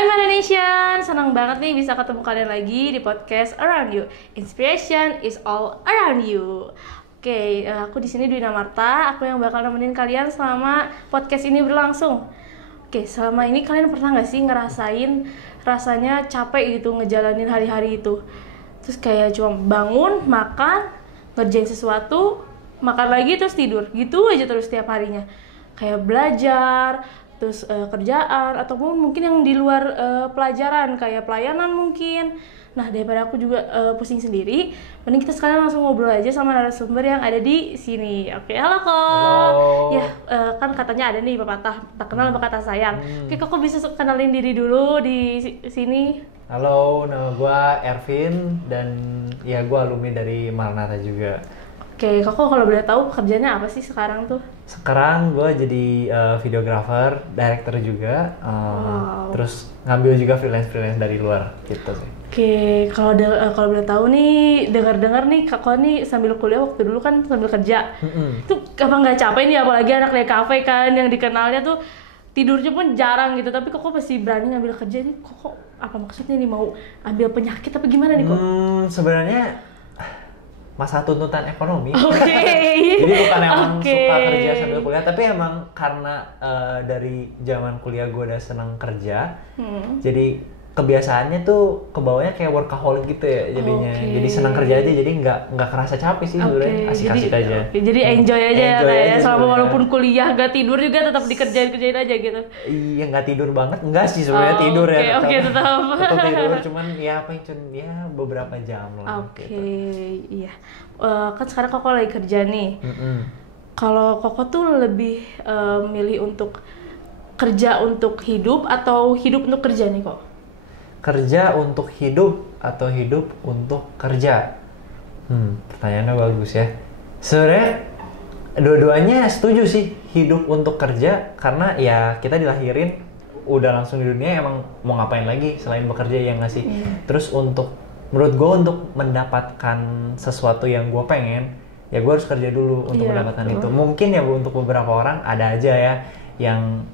Hai Madanesian, senang banget nih bisa ketemu kalian lagi di podcast Around You. Inspiration is all around you. Oke, aku di sini Dwina Marta. Aku yang bakal nemenin kalian selama podcast ini berlangsung. Oke, selama ini kalian pernah nggak sih ngerasain rasanya capek gitu ngejalanin hari-hari itu? Terus kayak cuma bangun, makan, ngerjain sesuatu, makan lagi terus tidur. Gitu aja terus setiap harinya. Kayak belajar, terus kerjaan, ataupun mungkin yang di luar pelajaran kayak pelayanan mungkin. Nah, daripada aku juga pusing sendiri, mending kita sekarang langsung ngobrol aja sama narasumber yang ada di sini. Oke, halo Kok. Halo. Ya, kan katanya ada nih pepatah, tak kenal maka tak sayang. Oke, Kok bisa kenalin diri dulu di sini? Halo, nama gue Ervin dan ya gue alumni dari Maranatha juga. Oke, Kok kalau boleh tahu kerjanya apa sih sekarang tuh? Sekarang gue jadi videographer, director juga, Wow. terus ngambil juga freelance dari luar gitu sih. Oke, kalau boleh tahu nih, dengar-dengar nih Kak nih sambil kuliah waktu dulu kan sambil kerja. Itu apa nggak capek nih, apalagi anak dari kafe kan yang dikenalnya tuh tidurnya pun jarang gitu, tapi kok masih berani ngambil kerja nih? Kok apa maksudnya nih, mau ambil penyakit apa gimana nih kok? Sebenarnya masa tuntutan ekonomi. Oke. Jadi bukan emang Oke. suka kerja sambil kuliah, tapi emang karena dari zaman kuliah gue udah seneng kerja, jadi kebiasaannya tuh kebawanya kayak workaholic gitu ya jadinya. Oke. Jadi senang kerja aja, jadi nggak kerasa capek sih sebenarnya, asik-asik aja. Jadi enjoy aja ya, Enjoy kayak aja selama sebenarnya. walaupun kuliah gak tidur juga tetap dikerjain aja gitu. Iya, nggak tidur banget, enggak sih sebenarnya Oh, tidur ya. oke, tetap. Tetap tidur, cuman ya paling cuma ya beberapa jam lah. Oke, Gitu. iya. Kan sekarang Koko lagi kerja nih. Kalau Koko tuh lebih milih untuk kerja untuk hidup atau hidup untuk kerja nih kok? Kerja untuk hidup atau hidup untuk kerja? Pertanyaannya bagus ya. Sebenarnya dua-duanya setuju sih, hidup untuk kerja karena ya kita dilahirin udah langsung di dunia, emang mau ngapain lagi selain bekerja, ya nggak sih? Terus menurut gue untuk mendapatkan sesuatu yang gue pengen, ya gue harus kerja dulu untuk mendapatkan itu. Mungkin ya untuk beberapa orang ada aja ya yang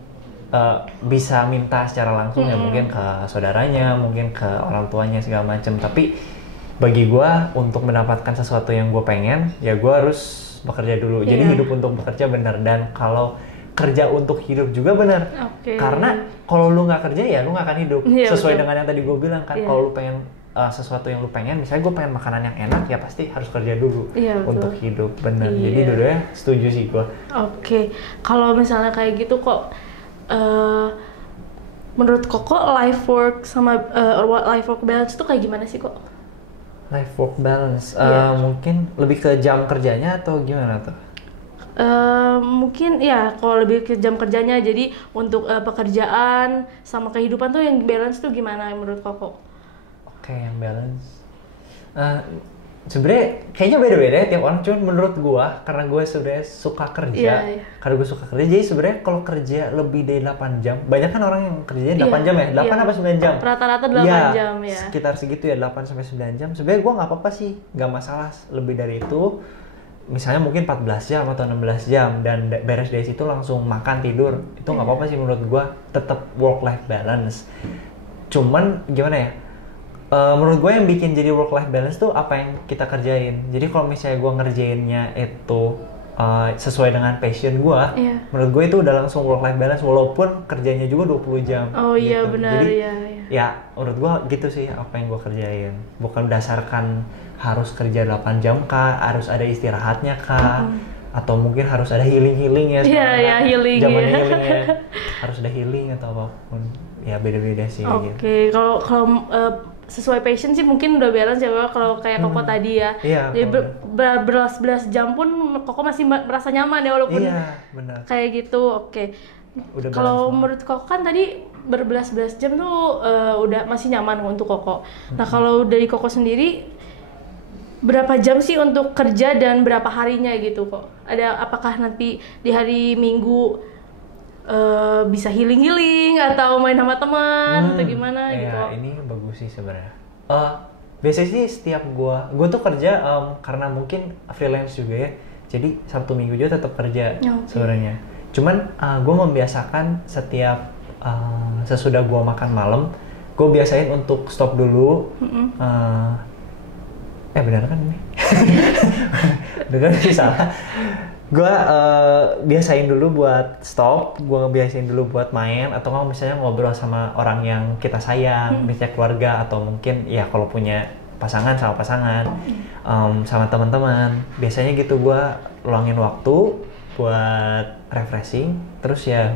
bisa minta secara langsung ya, mungkin ke saudaranya, mungkin ke orang tuanya segala macam. Tapi bagi gue untuk mendapatkan sesuatu yang gue pengen, ya gue harus bekerja dulu. Jadi hidup untuk bekerja benar, dan kalau kerja untuk hidup juga benar. Karena kalau lu nggak kerja ya lu nggak akan hidup. Sesuai dengan yang tadi gue bilang kan, kalau lu pengen sesuatu yang lu pengen, misalnya gue pengen makanan yang enak, ya pasti harus kerja dulu untuk hidup, benar. Jadi dua-duanya setuju sih gue. Oke, kalau misalnya kayak gitu kok, menurut Koko life work sama life work balance itu kayak gimana sih kok? Life work balance, mungkin lebih ke jam kerjanya atau gimana tuh? Mungkin ya kalau lebih ke jam kerjanya, jadi untuk pekerjaan sama kehidupan tuh yang balance tuh gimana menurut Koko? Oke, yang balance. Sebenarnya kayaknya beda-beda ya tiap orang, cuman menurut gua karena gue sebenarnya suka kerja, karena gue suka kerja, jadi sebenarnya kalau kerja lebih dari 8 jam, banyak kan orang yang kerjanya 8 jam ya, 8 apa 9 jam? Rata-rata 8 jam ya. Sekitar segitu ya, 8 sampai 9 jam. Sebenarnya gua nggak apa-apa sih, nggak masalah lebih dari itu. Misalnya mungkin 14 jam atau 16 jam dan beres dari situ langsung makan tidur, itu nggak apa-apa sih menurut gua, tetap work life balance. Cuman gimana ya? Menurut gue yang bikin jadi work life balance tuh apa yang kita kerjain. Jadi kalau misalnya gue ngerjainnya itu sesuai dengan passion gue, menurut gue itu udah langsung work life balance, walaupun kerjanya juga 20 jam. Oh iya gitu. benar. Jadi ya. ya menurut gue gitu sih apa yang gue kerjain. Bukan berdasarkan harus kerja 8 jam kah, harus ada istirahatnya kah, atau mungkin harus ada healing ya. Iya, healing. Zaman healing ya. Harus ada healing atau apapun. Ya beda-beda sih. Oke, kalau sesuai passion sih mungkin udah balance ya kalau kayak Koko tadi ya. Jadi belas jam pun Koko masih merasa nyaman ya walaupun benar. Kayak gitu. Oke. Kalau menurut Koko kan tadi berbelas-belas jam tuh udah masih nyaman untuk Koko. Nah, kalau dari Koko sendiri berapa jam sih untuk kerja dan berapa harinya gitu kok? Apakah nanti di hari Minggu bisa healing atau main sama teman atau gimana gitu? Ya ini bagus sih sebenarnya. Biasanya sih setiap gue tuh kerja karena mungkin freelance juga ya. Jadi Sabtu Minggu juga tetap kerja sebenarnya. Cuman gue membiasakan setiap sesudah gue makan malam, gue biasain untuk stop dulu. Benar kan ini? Benar sih salah. Gue biasain dulu buat stop, gue ngebiasain dulu buat main, atau kalau misalnya ngobrol sama orang yang kita sayang, misalnya keluarga, atau mungkin ya kalau punya pasangan sama pasangan, sama teman-teman. Biasanya gitu gue luangin waktu buat refreshing, terus ya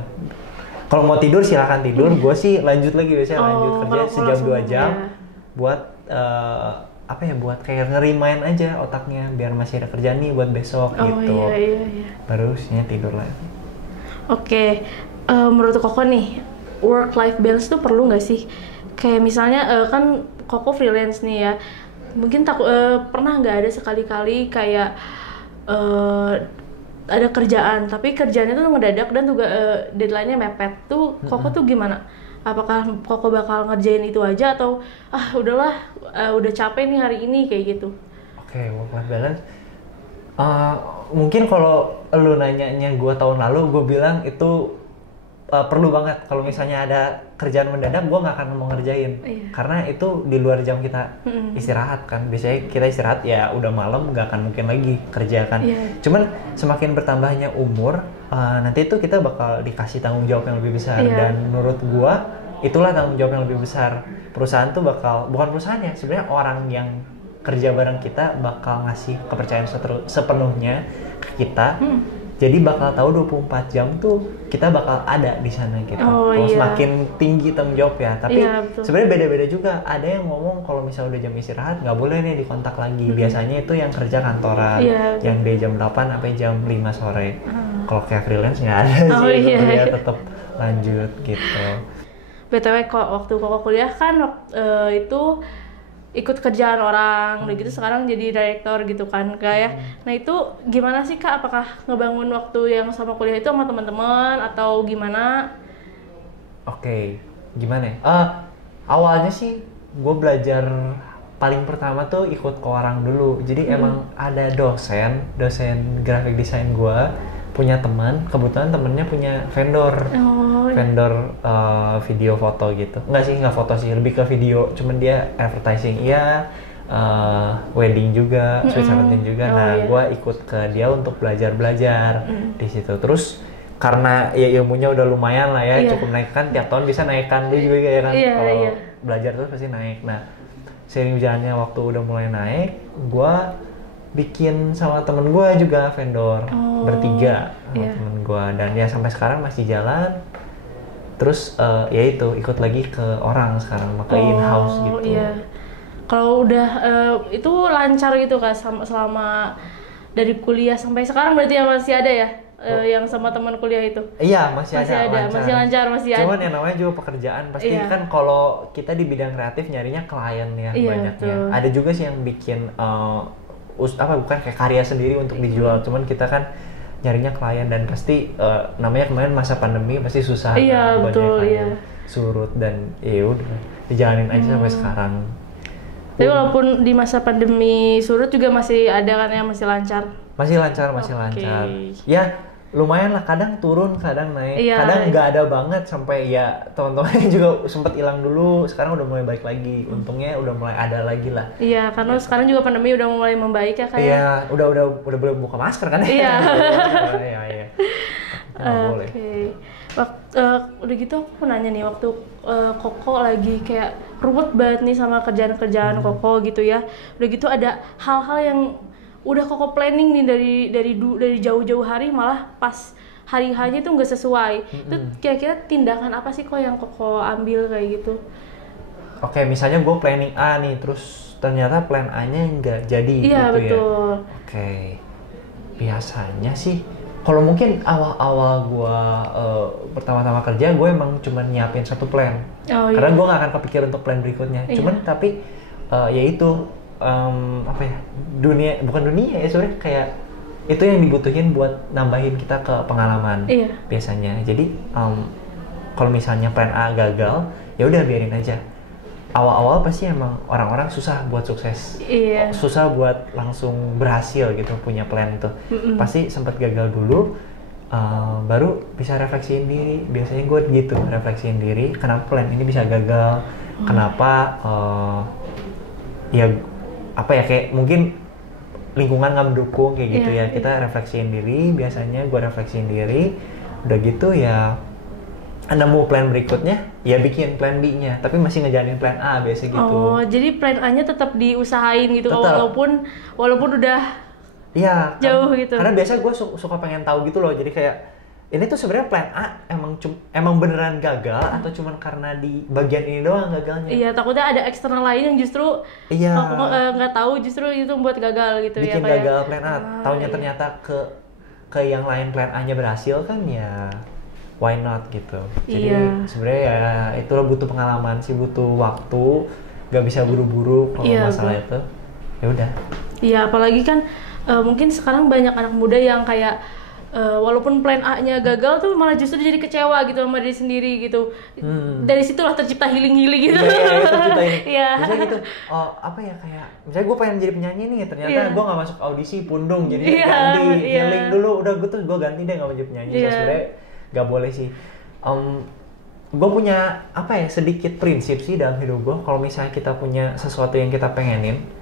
kalau mau tidur silahkan tidur. Gue sih lanjut lagi biasanya lanjut kerja sejam 2 jam buat buat kayak ngerimain aja otaknya biar masih ada kerjaan nih buat besok gitu. Iya. Baru sinya tidur lagi. Oke, menurut Koko nih, work life balance tuh perlu nggak sih? Kayak misalnya kan Koko freelance nih ya, mungkin pernah nggak ada sekali-kali kayak ada kerjaan, tapi kerjaannya tuh ngedadak dan juga deadline-nya mepet tuh. Koko tuh gimana? Apakah Koko bakal ngerjain itu aja atau udahlah, udah capek nih hari ini kayak gitu? Oke, work life balance. Mungkin kalau lu nanyanya gue tahun lalu, gue bilang itu perlu banget. Kalau misalnya ada kerjaan mendadak, gue nggak akan mau ngerjain. Karena itu di luar jam kita istirahat kan. Biasanya kita istirahat ya udah malam, nggak akan mungkin lagi kerja kan. Cuman semakin bertambahnya umur, nanti itu kita bakal dikasih tanggung jawab yang lebih besar. Dan menurut gue itulah tanggung jawab yang lebih besar. Perusahaan tuh bukan perusahaan ya, sebenarnya orang yang kerja bareng kita bakal ngasih kepercayaan sepenuhnya ke kita. Jadi bakal tahu 24 jam tuh kita bakal ada di sana gitu. Kalau semakin tinggi tanggung jawab ya. Tapi sebenarnya beda-beda juga. Ada yang ngomong kalau misalnya udah jam istirahat nggak boleh nih dikontak lagi. Biasanya itu yang kerja kantoran, yang dari jam 8 sampai jam 5 sore. Kalau kayak freelance nggak ada sih, dia tetap lanjut gitu. BTW kok waktu Koko kuliah kan itu ikut kerjaan orang, udah gitu sekarang jadi direktur gitu kan Kak ya. Nah itu gimana sih Kak? Apakah ngebangun waktu yang sama kuliah itu sama teman-teman atau gimana? Oke, gimana ya? Awalnya sih gue belajar paling pertama tuh ikut ke orang dulu. Jadi emang ada dosen graphic design gue punya teman, kebetulan temennya punya vendor video foto gitu. Nggak foto sih, lebih ke video, cuman dia advertising wedding juga, sweet seventeen juga. Gue ikut ke dia untuk belajar di situ. Terus karena ya ilmunya udah lumayan lah ya, cukup naik kan, tiap tahun bisa naikkan, lu juga ya kan. Kalau belajar terus pasti naik. Nah, seiring jalannya waktu udah mulai naik, gue bikin sama temen gue juga vendor bertiga sama temen gue, dan ya sampai sekarang masih jalan. Terus ya itu ikut lagi ke orang sekarang, ke in-house gitu. Kalau udah itu lancar gitu Kak selama dari kuliah sampai sekarang berarti ya masih ada ya yang sama teman kuliah itu? Iya, masih ada. Masih lancar. Cuman yang namanya juga pekerjaan pasti kan kalau kita di bidang kreatif nyarinya klien ya banyaknya. Betul. Ada juga sih yang bikin bukan kayak karya sendiri untuk dijual, cuman kita kan nyarinya klien, dan pasti namanya kemarin masa pandemi pasti susah kan, betul, surut, dan ya udah dijalanin aja sampai sekarang. Tapi walaupun di masa pandemi surut juga masih ada kan yang masih lancar? Masih lancar. Ya lumayan lah, kadang turun, kadang naik, kadang nggak ada banget, sampai ya teman-teman juga sempat hilang dulu, sekarang udah mulai baik lagi. Untungnya udah mulai ada lagi lah. Iya, karena sekarang juga pandemi udah mulai membaik ya kayak. Iya, udah boleh buka masker kan ya. Iya. Iya. Oke. Udah gitu aku nanya nih, waktu Koko lagi kayak ruwet banget nih sama kerjaan Koko gitu ya. Udah gitu ada hal-hal yang udah Koko planning nih dari jauh-jauh hari, malah pas hari hanya tuh nggak sesuai. Itu kira-kira tindakan apa sih kok yang Koko ambil kayak gitu? Oke, misalnya gue planning A nih, terus ternyata plan A-nya nggak jadi gitu ya. Iya, betul. Oke, biasanya sih kalau mungkin awal-awal gue pertama-tama kerja, gue emang cuma nyiapin satu plan. Karena gue nggak akan kepikir untuk plan berikutnya. Cuman tapi ya itu bukan dunia ya, sebenarnya kayak itu yang dibutuhin buat nambahin kita ke pengalaman biasanya. Jadi kalau misalnya plan A gagal, ya udah biarin aja. Awal-awal pasti emang orang-orang susah buat sukses, susah buat langsung berhasil gitu punya plan itu. Pasti sempat gagal dulu, baru bisa refleksiin diri. Biasanya gue gitu, refleksiin diri kenapa plan ini bisa gagal, kenapa ya apa ya, kayak mungkin lingkungan nggak mendukung kayak gitu ya. Kita refleksiin diri, biasanya gue refleksiin diri, udah gitu ya nemu plan berikutnya, ya bikin plan B-nya, tapi masih ngejalanin plan A biasa gitu. Oh, jadi plan A-nya tetap diusahain gitu, Tetap. walaupun udah Iya, jauh gitu. Karena biasa gue suka pengen tahu gitu loh. Jadi kayak ini tuh sebenarnya plan A emang beneran gagal atau cuman karena di bagian ini doang gagalnya. Iya, takutnya ada eksternal lain yang justru Iya. nggak tahu, justru itu membuat gagal gitu. Bikin ya kayak. gagal plan A, taunya Iya. ternyata ke yang lain plan A-nya berhasil kan ya why not gitu. Jadi Iya. sebenarnya ya itu lo butuh pengalaman sih, butuh waktu, gak bisa buru-buru kalau Iya, masalah itu. Ya udah. Iya, apalagi kan mungkin sekarang banyak anak muda yang kayak walaupun plan A-nya gagal tuh malah justru jadi kecewa gitu sama diri sendiri gitu. Dari situlah tercipta healing gitu. Iya, itu cerita ini. Iya. Biasanya gitu, apa ya, kayak misalnya gue pengen jadi penyanyi nih, ternyata gue gak masuk audisi, pundung, jadi ganti, healing dulu, udah gue ganti deh gak mau jadi penyanyi. Sebenarnya gak boleh sih. Gue punya apa ya, sedikit prinsip sih dalam hidup gue. Kalau misalnya kita punya sesuatu yang kita pengenin,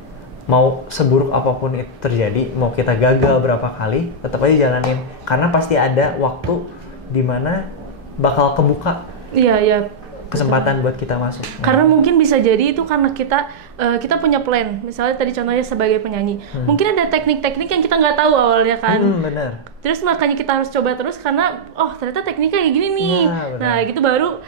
mau seburuk apapun itu terjadi, mau kita gagal berapa kali, tetap aja jalanin, karena pasti ada waktu dimana bakal kebuka Iya. kesempatan buat kita masuk. Karena mungkin bisa jadi itu karena kita punya plan. Misalnya tadi contohnya sebagai penyanyi, mungkin ada teknik-teknik yang kita nggak tahu awalnya kan. Bener. Terus makanya kita harus coba terus karena ternyata tekniknya kayak gini nih. Ya, nah gitu baru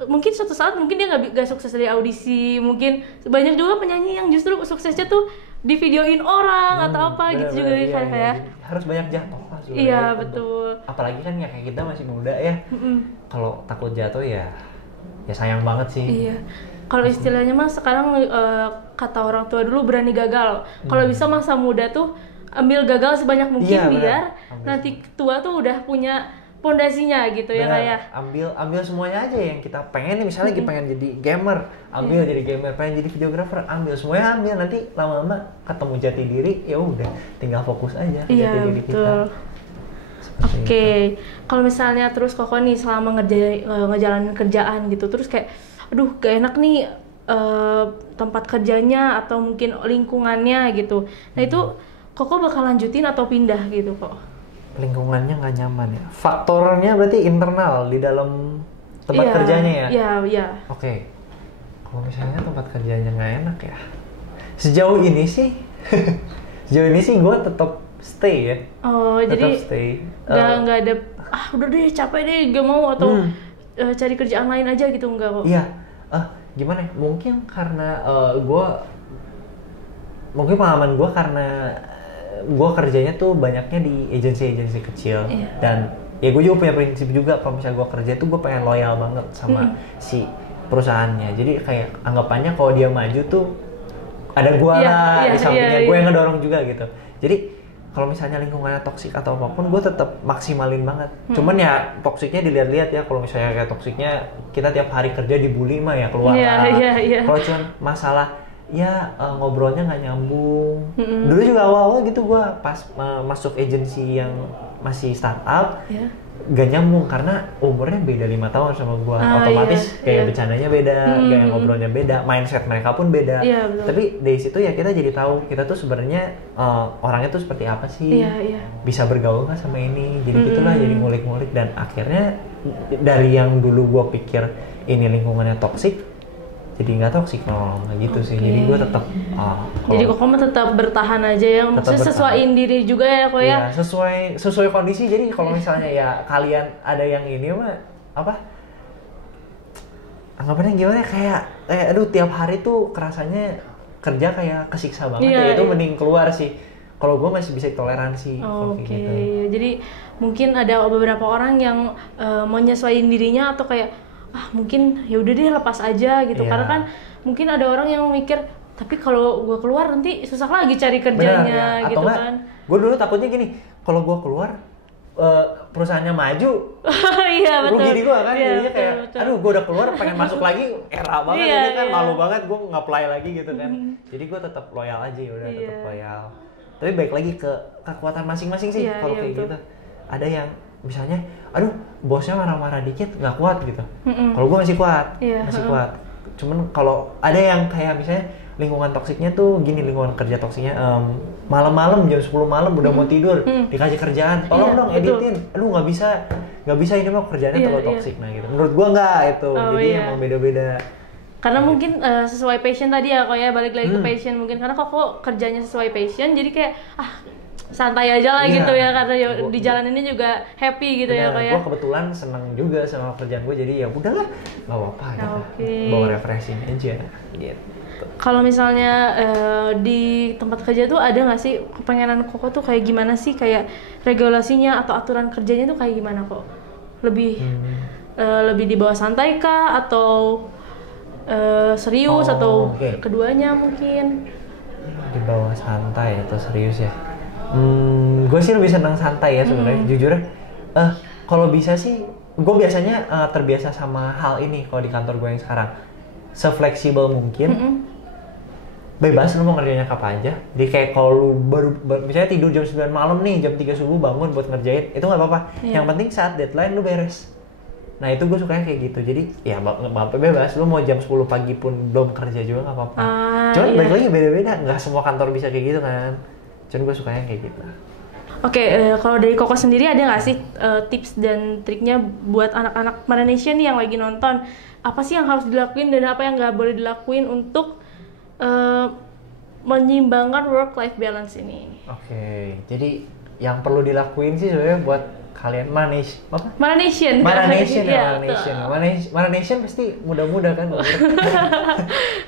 mungkin suatu saat mungkin dia nggak sukses dari audisi. Mungkin banyak juga penyanyi yang justru suksesnya tuh di videoin orang atau apa gitu juga iya, kan ya. Harus banyak jatuh lah sebenarnya. Iya betul. Apalagi kan ya kayak kita masih muda ya. Kalau takut jatuh ya sayang banget sih. Iya. Kalau istilahnya mas sekarang kata orang tua dulu berani gagal. Kalau bisa masa muda tuh ambil gagal sebanyak mungkin biar nanti tua tuh udah punya pondasinya gitu ya kayak. Ambil semuanya aja yang kita pengen nih, misalnya lagi pengen jadi gamer, ambil jadi gamer, pengen jadi videographer, ambil semuanya, ambil, nanti lama-lama ketemu jati diri, ya udah tinggal fokus aja ke jati diri kita. Oke. Kalau misalnya terus Koko nih selama ngejalanin kerjaan gitu, terus kayak aduh gak enak nih tempat kerjanya atau mungkin lingkungannya gitu. Nah itu Koko bakal lanjutin atau pindah gitu kok? Lingkungannya nggak nyaman ya. Faktornya berarti internal di dalam tempat kerjanya ya? Iya. Oke. Kalau misalnya tempat kerjanya nggak enak ya, sejauh ini sih gue tetap stay ya. Oh tetap jadi stay. nggak ada udah deh capek deh gak mau atau cari kerjaan lain aja gitu nggak kok? Iya. Gimana ya? Mungkin karena mungkin pengalaman gue karena gue kerjanya tuh banyaknya di agensi-agensi kecil dan ya gue juga punya prinsip juga kalau misalnya gue kerja tuh gue pengen loyal banget sama si perusahaannya. Jadi kayak anggapannya kalau dia maju tuh ada gue di sampingnya, gue yang ngedorong juga gitu. Jadi kalau misalnya lingkungannya toksik atau apapun, gue tetap maksimalin banget. Cuman ya toksiknya dilihat-lihat ya. Kalau misalnya kayak toksiknya kita tiap hari kerja dibully mah ya keluar lah. Kalau cuma masalah ya ngobrolnya nggak nyambung. Dulu juga awal-awal gitu gue pas masuk agensi yang masih startup, gak nyambung karena umurnya beda 5 tahun sama gue. Otomatis kayak bercandanya beda, gaya ngobrolnya beda, mindset mereka pun beda. Tapi dari situ ya kita jadi tahu kita tuh sebenarnya orangnya tuh seperti apa sih, bisa bergaul nggak sama ini. Jadi gitulah, jadi ngulik-ngulik dan akhirnya dari yang dulu gue pikir ini lingkungannya toksik, jadi nggak toksik gitu sih. Jadi gue tetap jadi Koko mah tetap bertahan aja ya, maksudnya sesuaiin diri juga ya kok ya. Sesuai kondisi. Jadi kalau misalnya ya kalian ada yang ini mah apa anggapannya gimana, kayak aduh tiap hari tuh kerasanya kerja kayak kesiksa banget itu mending keluar sih. Kalau gue masih bisa toleransi. Gitu. Jadi mungkin ada beberapa orang yang mau nyesuaiin dirinya atau kayak mungkin ya udah deh lepas aja gitu. Karena kan mungkin ada orang yang mikir tapi kalau gue keluar nanti susah lagi cari kerjanya. Bener, gitu kan. Gue dulu takutnya gini, kalau gue keluar perusahaannya maju, rugi di gue kan. Jadinya kayak aduh gue udah keluar pengen masuk lagi era banget ini kan, malu banget gue nge-apply lagi gitu kan. Jadi gue tetap loyal aja, tetap loyal. Tapi balik lagi ke kekuatan masing-masing sih kalau kayak gitu. Ada yang misalnya, aduh bosnya marah-marah dikit nggak kuat gitu. Mm-mm. Kalau gue masih kuat, Iya, masih kuat. Cuman kalau ada yang kayak misalnya lingkungan toksiknya tuh gini, lingkungan kerja toksiknya malam-malam jam 10 malam udah mau tidur dikasih kerjaan, tolong Iya, dong betul. editin, aduh nggak bisa ini mah kerjaannya Iya, terlalu iya. toksik. Nah gitu, menurut gua nggak itu, Oh, jadi iya. emang beda-beda. Karena mungkin sesuai passion tadi ya, kok ya balik lagi ke passion mungkin, karena kok kerjanya sesuai passion jadi kayak santai aja lah Iya. gitu ya, karena ya di jalan ini juga happy gitu ya Benar, kok ya. gua kebetulan seneng juga sama kerjaan gua, jadi ya udahlah nggak apa-apa gitu, Oke. bawa refreshing aja gitu. Kalau misalnya di tempat kerja tuh ada nggak sih kepengenan Koko tuh kayak gimana sih, kayak regulasinya atau aturan kerjanya tuh kayak gimana kok? Lebih lebih di bawah santai kah atau serius Oh, atau oke. keduanya mungkin? Di bawah santai atau serius ya? Gue sih lebih senang santai ya sebenarnya, jujur. Kalau bisa sih, gue biasanya terbiasa sama hal ini kalau di kantor gue yang sekarang. Se-fleksibel mungkin, bebas lu mau ngerjain kapan aja. Jadi kayak kalau lu baru misalnya tidur jam 9 malam nih, jam 3 subuh bangun buat ngerjain, itu nggak apa-apa. Iya. Yang penting saat deadline lu beres. Nah itu gue sukanya kayak gitu, jadi ya bebas, lu mau jam 10 pagi pun belum kerja juga nggak apa-apa. Cuman Iya. balik lagi beda-beda, nggak semua kantor bisa kayak gitu kan. Cuman gue sukanya kayak gitu. Oke, kalau dari Koko sendiri ada nggak sih tips dan triknya buat anak-anak Maranation nih yang lagi nonton? Apa sih yang harus dilakuin dan apa yang nggak boleh dilakuin untuk menyeimbangkan work-life balance ini? Oke, jadi yang perlu dilakuin sih sebenarnya buat kalian Maranation. Maranation. Maranation Iya, Maranation. betul. Maranation pasti muda-muda kan.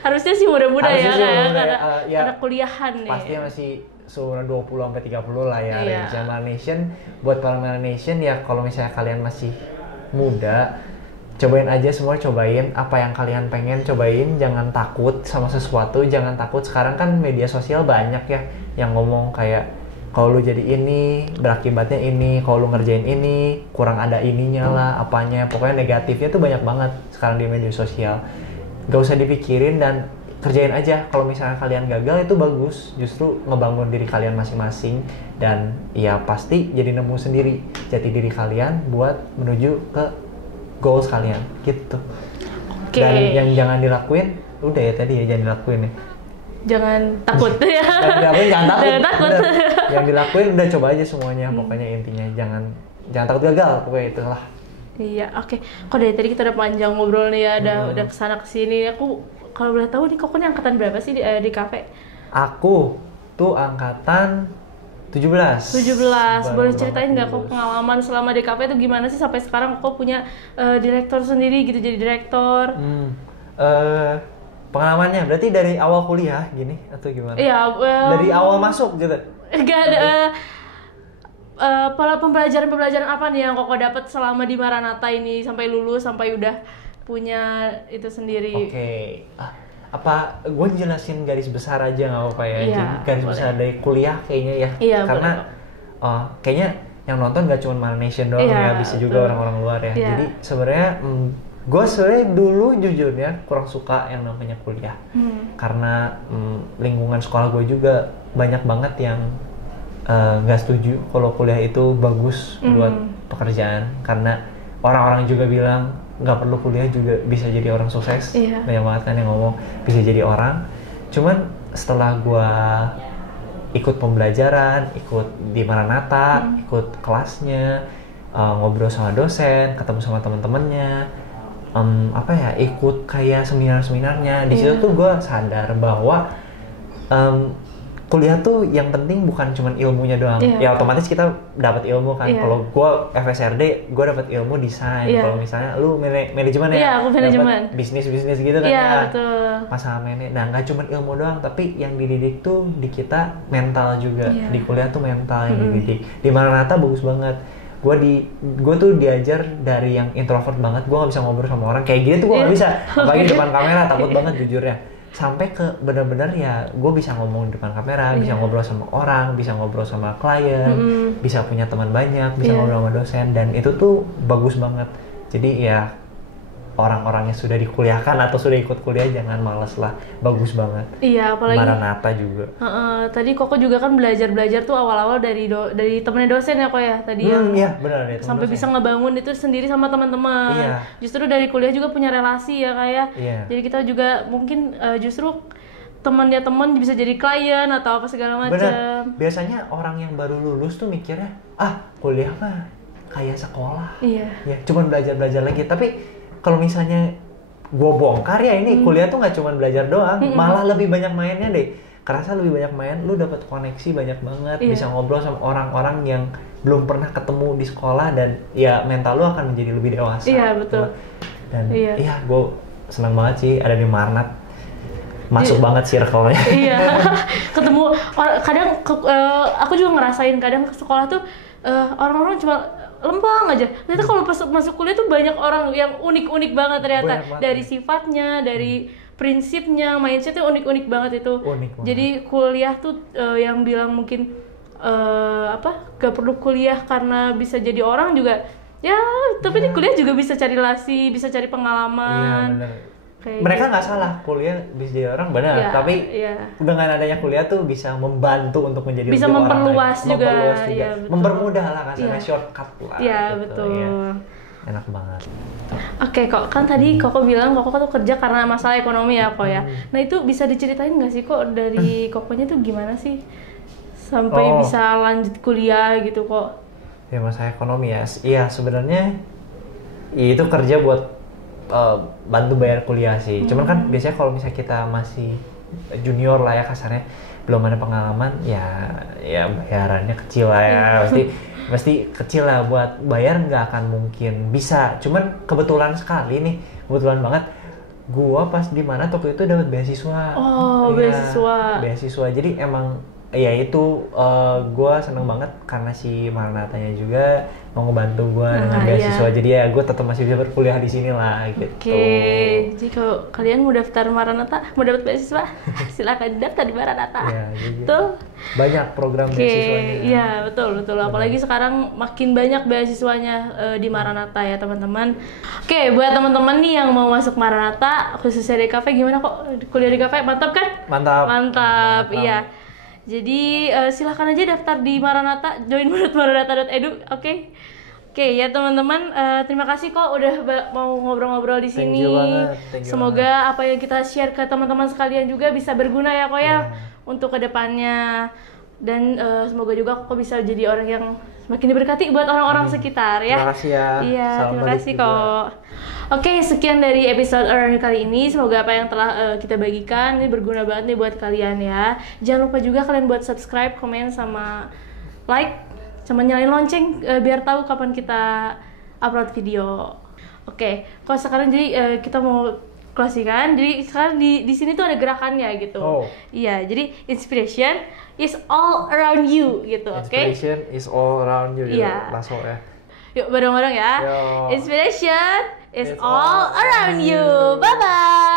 Harusnya sih muda-muda ya, Harusnya sih kayak muda-muda ya. karena Ya, anak kuliahan nih. Pasti masih seumuran 20 sampai 30 lah ya. Iya. Range Maranation, buat para Maranation ya, kalau misalnya kalian masih muda, cobain aja semua, cobain apa yang kalian pengen, cobain, jangan takut sama sesuatu, jangan takut. Sekarang kan media sosial banyak ya yang ngomong kayak kalau lu jadi ini berakibatnya ini, kalau lu ngerjain ini kurang ada ininya lah, apanya, pokoknya negatifnya tuh banyak banget sekarang di media sosial. Gak usah dipikirin dan kerjain aja. Kalau misalnya kalian gagal itu bagus, justru ngebangun diri kalian masing-masing, dan ya pasti jadi nemu sendiri jati diri kalian buat menuju ke goals kalian gitu. Oke. Dan yang jangan dilakuin, udah ya tadi ya, jangan dilakuin ya. Jangan takut ya. Jangan dilakuin, jangan takut. Jangan takut. Udah, yang dilakuin udah coba aja semuanya, pokoknya intinya jangan takut gagal, pokoknya itulah. Iya, oke. Kok dari tadi kita udah panjang ngobrol nih ya, udah kesana kesini. Aku kalau boleh tahu nih, Koko nih angkatan berapa sih di kafe? Aku tuh angkatan 17. 17. Boleh Baru ceritain banget nggak kok 17. pengalaman selama di kafe itu gimana sih sampai sekarang Koko punya direktur sendiri gitu, jadi direktur? Pengalamannya berarti dari awal kuliah gini atau gimana? Iya, Dari awal masuk gitu. Gak ada pola pembelajaran apa nih yang Koko dapat selama di Maranatha ini sampai lulus, sampai udah punya itu sendiri? Oke. Apa gue jelasin garis besar aja nggak apa-apa ya? Iya, Jadi garis boleh. besar dari kuliah kayaknya ya. Iya, Karena kayaknya yang nonton gak cuma Maranation doang Iya, ya, bisa juga betul. orang-orang luar ya. Iya. Jadi sebenarnya gue sebenarnya dulu jujurnya kurang suka yang namanya kuliah. Karena lingkungan sekolah gue juga banyak banget yang nggak setuju kalau kuliah itu bagus buat pekerjaan, karena orang-orang juga bilang nggak perlu kuliah juga bisa jadi orang sukses. Iya. Banyak banget kan yang ngomong bisa jadi orang. Cuman setelah gue ikut pembelajaran, ikut di Maranatha, ikut kelasnya, ngobrol sama dosen, ketemu sama teman-temannya, ikut kayak seminar-seminarnya. Di situ tuh gue sadar bahwa kuliah tuh yang penting bukan cuma ilmunya doang. Iya. Ya otomatis kita dapat ilmu kan. Iya. Kalau gue FSRD, gue dapat ilmu desain. Iya. Kalau misalnya lu manajemen ya, Iya, aku manajemen. dapat bisnis gitu kan Iya, ya. betul. Masalah nah nggak cuma ilmu doang, tapi yang dididik tuh di kita mental juga. Iya. Di kuliah tuh mental yang dididik. Di Maranatha bagus banget. Gue tuh diajar dari yang introvert banget, gue nggak bisa ngobrol sama orang kayak gitu, gue nggak Iya. bisa, apalagi depan kamera, takut banget jujurnya. Sampai ke benar-benar ya gue bisa ngomong di depan kamera, bisa Iya. ngobrol sama orang, bisa ngobrol sama klien, bisa punya teman banyak, bisa Iya. ngobrol sama dosen, dan itu tuh bagus banget. Jadi ya orang-orang yang sudah dikuliahkan atau sudah ikut kuliah jangan males lah, bagus banget. Iya, apalagi Maranatha juga. Tadi Koko juga kan belajar tuh awal-awal dari temennya dosen ya kok ya tadi yang Iya benar ya. sampai bisa ngebangun itu sendiri sama teman-teman. Iya. Justru dari kuliah juga punya relasi ya kayak. Iya. Jadi kita juga mungkin justru temannya teman bisa jadi klien atau apa segala macam. Benar. Biasanya orang yang baru lulus tuh mikirnya, kuliah mah kayak sekolah. Iya. Ya, cuman belajar lagi. Tapi kalau misalnya gue bongkar ya ini kuliah tuh nggak cuma belajar doang, malah lebih banyak mainnya deh. Kerasa lebih banyak main, lu dapat koneksi banyak banget, bisa ngobrol sama orang-orang yang belum pernah ketemu di sekolah dan ya mental lu akan menjadi lebih dewasa. Iya betul. Dan iya gue senang banget sih ada di Maranatha. Masuk banget circle-nya. Iya. Ketemu kadang aku juga ngerasain kadang ke sekolah tuh orang-orang cuma lempeng aja. Ternyata kalau pas masuk kuliah tuh banyak orang yang unik-unik banget ternyata. Dari sifatnya, dari prinsipnya, mindsetnya unik-unik banget itu. Jadi kuliah tuh yang bilang mungkin gak perlu kuliah karena bisa jadi orang juga. Ya, tapi di kuliah juga bisa cari relasi, bisa cari pengalaman. Iya benar. Mereka nggak salah kuliah bisa jadi orang benar, tapi dengan adanya kuliah tuh bisa membantu untuk menjadi bisa lebih memperluas orang juga, ya, mempermudah lah kasarnya shortcut lah. Iya gitu, betul. Ya. Enak banget. Oke, kok kan tadi Koko bilang Koko tuh kerja karena masalah ekonomi ya kok ya. Nah itu bisa diceritain nggak sih kok dari Kokonya tuh gimana sih sampai bisa lanjut kuliah gitu kok? Ya masalah ekonomi ya. Iya sebenarnya itu kerja buat bantu bayar kuliah sih. Cuman kan biasanya kalau misalnya kita masih junior lah ya kasarnya, belum ada pengalaman, ya bayarannya kecil lah ya. Pasti kecil lah, buat bayar nggak akan mungkin bisa. Cuman kebetulan sekali nih, kebetulan banget gua pas di mana waktu itu dapat beasiswa. Beasiswa. Jadi emang ya itu gua seneng banget karena si Maranatha-nya juga mau ngebantu gue dengan beasiswa, jadi ya gue tetap masih bisa berkuliah di sini lah gitu. Oke, jadi kalau kalian mau daftar Maranatha, mau dapat beasiswa, silakan daftar di Maranatha. Ya, tuh banyak program beasiswanya. Iya betul. Apalagi sekarang makin banyak beasiswanya di Maranatha ya teman-teman. Oke, buat teman-teman nih yang mau masuk Maranatha, khususnya di DKV, gimana kok kuliah di DKV? Mantap kan? Mantap. Iya. Jadi silahkan aja daftar di Maranatha, join maranatha.edu, oke ya teman-teman, terima kasih kok udah mau ngobrol-ngobrol di sini. Thank you Semoga apa yang kita share ke teman-teman sekalian juga bisa berguna ya kok ya untuk kedepannya, dan semoga juga kok bisa jadi orang yang semakin diberkati buat orang-orang sekitar ya. Terima kasih ya. Iya, terima kasih kok. Oke, sekian dari episode Around You kali ini. Semoga apa yang telah kita bagikan ini berguna banget nih buat kalian ya. Jangan lupa juga kalian buat subscribe, komen, sama like, sama nyalain lonceng biar tahu kapan kita upload video. Oke, kalau sekarang jadi kita mau closing-an. Jadi sekarang di sini tuh ada gerakannya gitu. Iya, jadi inspiration is all around you gitu, oke? Inspiration is all around you. Iya. Langsung ya. Yuk bareng-bareng ya. Yo. Inspiration is all around you. Bye bye.